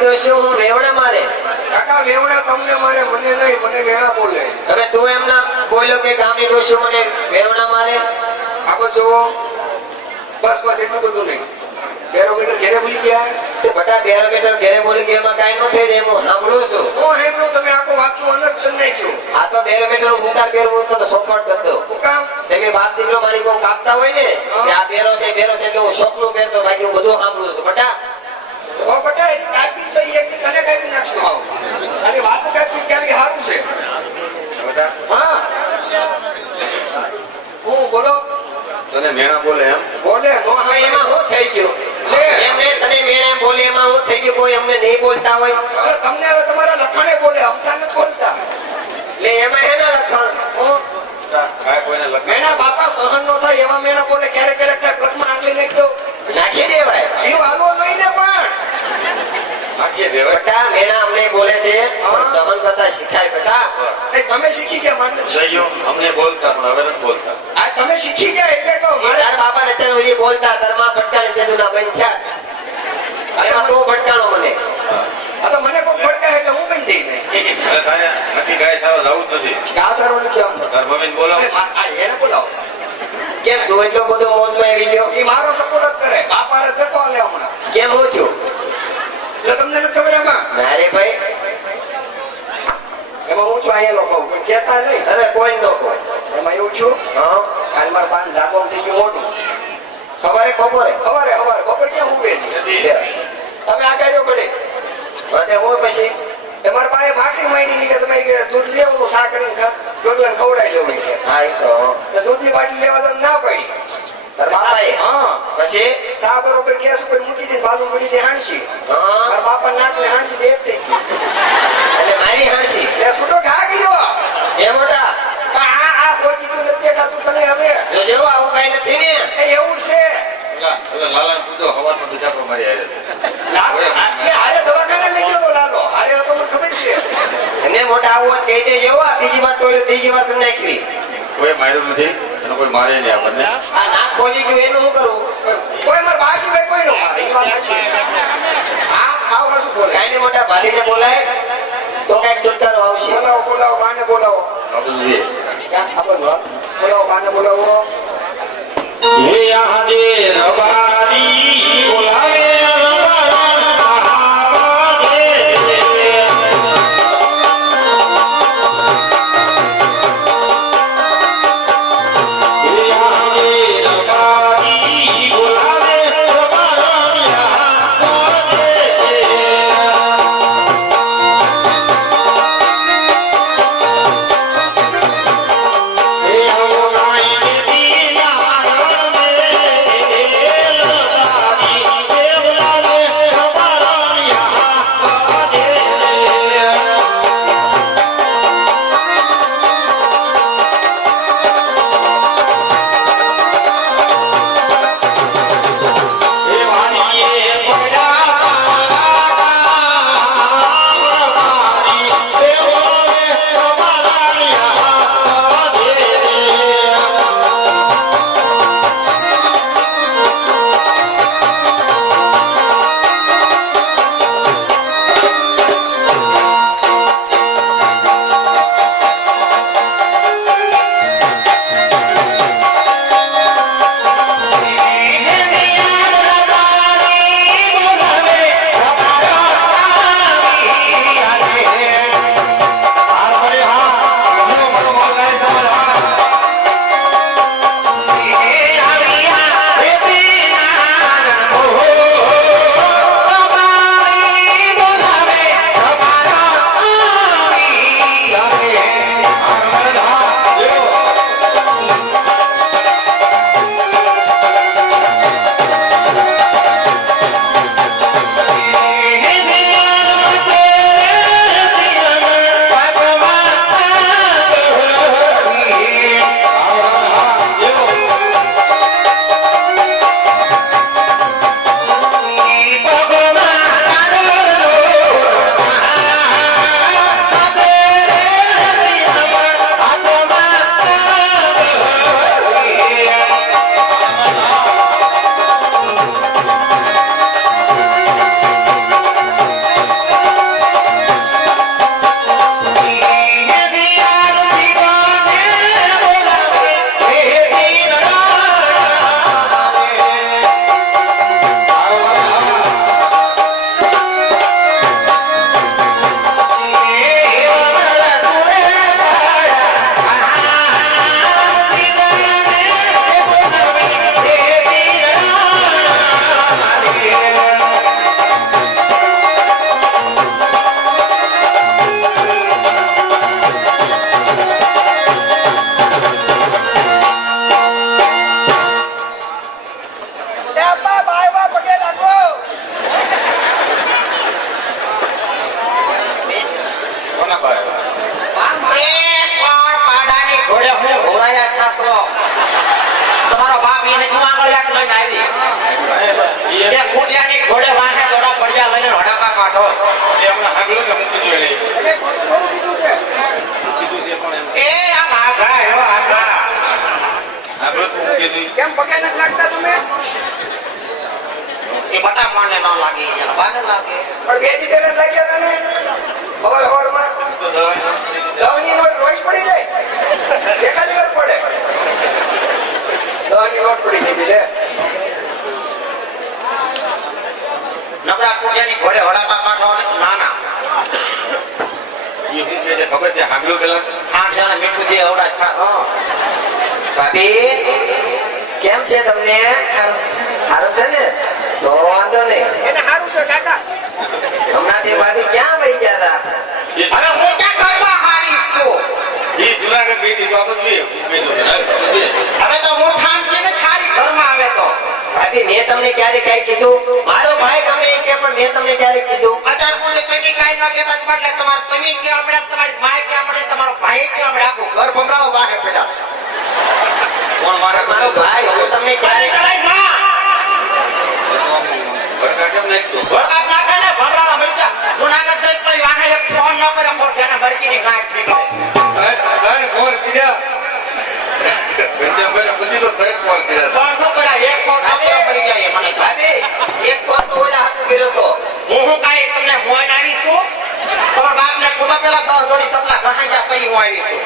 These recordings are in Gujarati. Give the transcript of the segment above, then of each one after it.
ડોશી હું વેવણા મારે? કાકા વેવડા તમને મારે મને નહીં મને વેણા બોલે. હવે તું એમના બોલ્યો કે ગામની ડોશી મને વેવણા મારે? આપો જુઓ. બસ બસ એટલું બધું નહીં. બેરોમીટર ઘેરે ભૂલી ગયા? તે બટા બેરોમીટર ઘેરે બોલી કે એમાં કાંઈ ન થઈ જાય હું સાંભળું છું. હું તમે આખો વાતનું અનર્થ કરી નાખ્યું આ તો બેરોમીટર હું મુકાર પહેરવું તને સોખવટ કરી દઉં. તમે બાપ દીકરો મારી બહુ કાપતા હોય ને આ બેરો છે બેરો છે એટલે હું શોખનું પહેરતો બાકી હું બધું સાંભળું છું. બટા ઓ બટા એ કાપી છે એક દી તને કાપી નાખશું આવો ખાલી વાતો કાપી ક્યારે સારું છે હા હું બોલો તને મેણા બોલે એમ બોલે નો હવે હા એમાં શું થઈ ગયું લે. એમને તને મેળે એમ બોલે એમાં શું થઈ ગયું કોઈ અમને નહીં બોલતા હોય અરે તમને હવે તમારા લખાણે બોલે અમતા નથી બોલતા એટલે એમાં હેના લખણ હું કાંઈ કોઈને લખાણ મેણા બાપા સહન નો થાય એવા મેણા બોલે ક્યારેક ક્યારેક કાંઈ પ્લગમાં આંગળી નાખી દો નાખી દેવાય જીવ હાલો લઈને પણ નાખીએ બેટા મેણા અમને બોલે છે સહન કરતા શીખાય બેટા. તમે શીખી ગયા માનને જઈયો અમને બોલતા પણ હવે નથી બોલતા. આ તમે શીખી ગયા એટલે કહો એ બાપા ને અત્યારે ઓલી બોલતા તરમાં ભટકાણી તે દુના બંધ છે. એમાં તો ભટકાણો મને. આ તો મને કોઈ ભડકાય એટલે હું બંધ થઈ નહીં હવે તારે નક્કી ગાય સારો જવું જ નથી. નથી આમ તાર મમ્મીને બોલાવો. એને બોલાવો. કેમ તું એટલો બધો મોજમાં આવી ગયો એ મારો સપોર્ટ જ કરે બાપા રે દેખો આલે હમણાં કેમ હું છું એટલે તમને નથી ખબર એમાં ના રે ભાઈ એમાં હું છું અહીંયા લોકો કોઈ કહેતા નહીં અરે કોઈ નો કોઈ એમાં એવું છું હા કાલ પાન ઝાકો થઈ ગયું મોટું. ખબર બપોરે સવારે સવારે બપોર ક્યાં ઉભે તમે આ કર્યો ઘડે. અને હોય પછી. તમારા પાસે ભાખરી માંડી ની કે તમે દૂધ લેવો તો સા કરીને ડોગલા ખવડાવી દો કે. હા એ તો. દૂધની બાટલી લેવા તો ના પડી. તાર બાપાએ. હા પછી? સા બરોબર ગેસ ઉપર મૂકી દીધી બાજુ પડી દે હાણસી હા. બાપા નાક ને હાણસી બે થઈ એટલે મારી હણસી એટલે છૂટો ઘા ગયો એ મોટા પણ આ આ કોઈ તું નથી દેખાતું તને હવે જો જેવો આવું કઈ નથી ને. એ એવું છે. ઓલા- ઓલા પૂછો, હવારમાં બિચારો મારી હારે છે. લાલો, એ હારે દવાખાને લઈ ગયો લાલો. હારે હતો મને ખબર છે. એમને મોટા આવું હોત કહી જેવો બીજી વાર તોડ્યો ત્રીજી વાર કરી નાખવી. કોઈ માર્યું નથી અને કોઈ મારે નહીં આપણને. આ નાક ખોજી ગયું એનું શું કરું? કોઈ માર બાસી ભાઈ કોઈ નો મારે સાચી. હા આવ બોલે. કાંઈ નહીં મોટા ભાભીને બોલાય. તો કંઈક છુટકારો આવશે. બોલાવો બોલાવો બાને બોલાવો. આપણો બોલાવો બાને બોલાવો. હે આજે રબારી બોલાવે. સાંભળ્યું તો હું કીધું કેમ પગે નથી લાગતા તમે? એ બટા મને ન લાગી એને લાગે. પણ બે દી પહેલા લાગ્યા હતા ને? હવાર હવારમાં. દવાની વાત કરી દીધી. દવાની નોટ રોજ પડી જાય? એકાદ વાર પડે. દવાની નોટ પડી ગઈ લે. નબળા ખૂટિયાની ઘોડે હડાકા કાઢો ને ના ના એ શું કહે ખબર છે? સાંભળ્યું પેલા? જણા મીઠું દે અવડા ખા ભાભી કેમ છે તમને? સારું છે. ને? તો વાંધો નહીં. એને સારું છે કાકા. હમણાંથી ભાભી ક્યાં વહી ગયા હતા હવે હું ક્યાં ઘરમાં હારી છું? એ જુનાગઢ ગઈ હતી તો આ બધું. હવે તો હું ઠામથી ને ખારી ઘરમાં આવે તો? ભાભી મેં તમને ક્યારે કઈ કીધું? મારો ભાઈ ગમે એ કે પણ મેં તમને ક્યારે કીધું? અત્યાર તમે કઈ ન કહેતા એટલે તમારે તમે કે મળે તમારી માય કેવા મળે તમારો ભાઈ કેવા મળે આખું ઘર ભમરાઓ વાહે પડ્યા છે કોણ મારે મારો ભાઈ હું તમને ક્યારે ક્યારે કરાય ના ભડકા કેમ ને ન તો ઓલા હું હું કાંઈ તમને મોન આવીશું તમારા બાપને પૂછો પેલા દસ જોડી હું આવીશું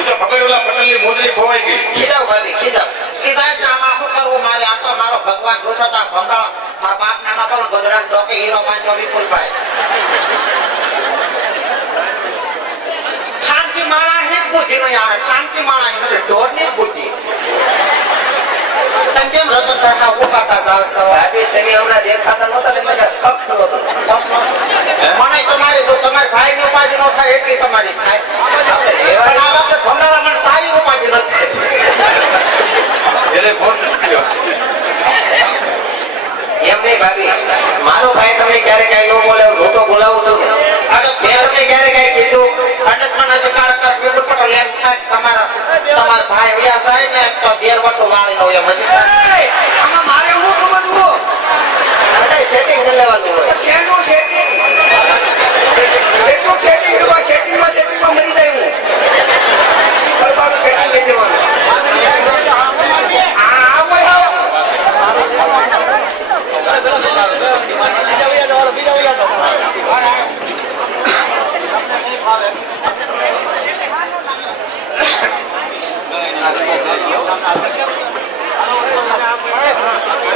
તો ખબર ઓલા પટેલની મોજરી ખોવાઈ ગઈ. ખીજાવ ભાભી, ખીજાવ. જ આમાં શું કરવું? મારે આ તો મારો ભગવાન રૂઠતા ભમરા, મારા બાપ નાના પણ ગોધરા ડોકે હીરો પાંચો વિપુલભાઈ. ખાનકી માળા ને બુદ્ધિ નહીં આવે. ખાનકી માણસની નથી ઢોરની જ બુદ્ધિ. તમે કેમ રતન કાકા ઊભા કાકા સવાર? ભાભી તમે હમણાં દેખાતા નહોતા ને મજા કખ નહોતો મને તમારી તો તમારી ભાઈની ઉપાધિ ન થાય એટલી તમારી થાય આપણે પણ દેવાની આ વખતે ભમરાલા મને તારી ઉપાધિ નથી એને ફોન નથી કર્યો. એમ નહીં ભાભી મારો ભાઈ તમને ક્યારે કઈ ન બોલે હું તો બોલાવું છું ને અરે મેં તમને ક્યારે કઈ કીધું અટક મને શિકાર કર પીપળ પટલ એમ થાય તમારા તમારા ભાઈ વ્યાસ જાય ને તો દેર વટો વાળી લો એમ શિકાર આમાં મારે હું સમજવું? સેટિંગ લેવાનું હોય. શેનું શેઠી Thank you.